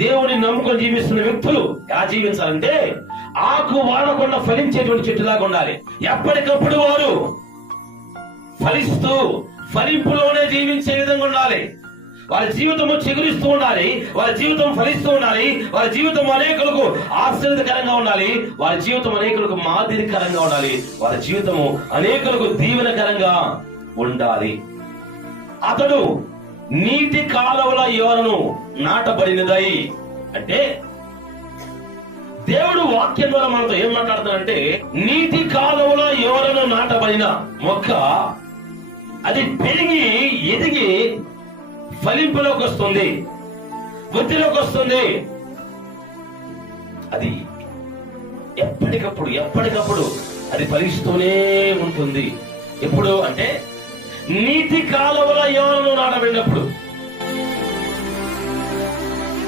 దేవుని నమ్ముకొని జీవిస్తున్న వ్యక్తులు ఎలా జీవించాలంటే ఆకు వాడకుండా ఫలించేటువంటి చెట్టులాగా ఉండాలి. ఎప్పటికప్పుడు వారు ఫలిస్తూ ఫలింపులోనే జీవించే విధంగా ఉండాలి. వారి జీవితము చిగురిస్తూ ఉండాలి, వారి జీవితం ఫలిస్తూ ఉండాలి, వారి జీవితం అనేకులకు ఆశ్చర్యకరంగా ఉండాలి, వారి జీవితం అనేకులకు మాదిరికరంగా ఉండాలి, వారి జీవితము అనేకులకు దీవెనకరంగా ఉండాలి. అతడు నీటి కాలువల యోరను నాటబడినదై, అంటే దేవుడు వాక్యం ద్వారా మనతో ఏం మాట్లాడుతాడంటే, నీటి కాలువల యోరను నాటబడిన మొక్క అది పెరిగి ఎదిగి ఫలింపులోకి వస్తుంది, వృద్ధిలోకి వస్తుంది. అది ఎప్పటికప్పుడు అది ఫలిస్తూనే ఉంటుంది. ఎప్పుడు అంటే నీటి కాలువల యోరను నాటబడినప్పుడు.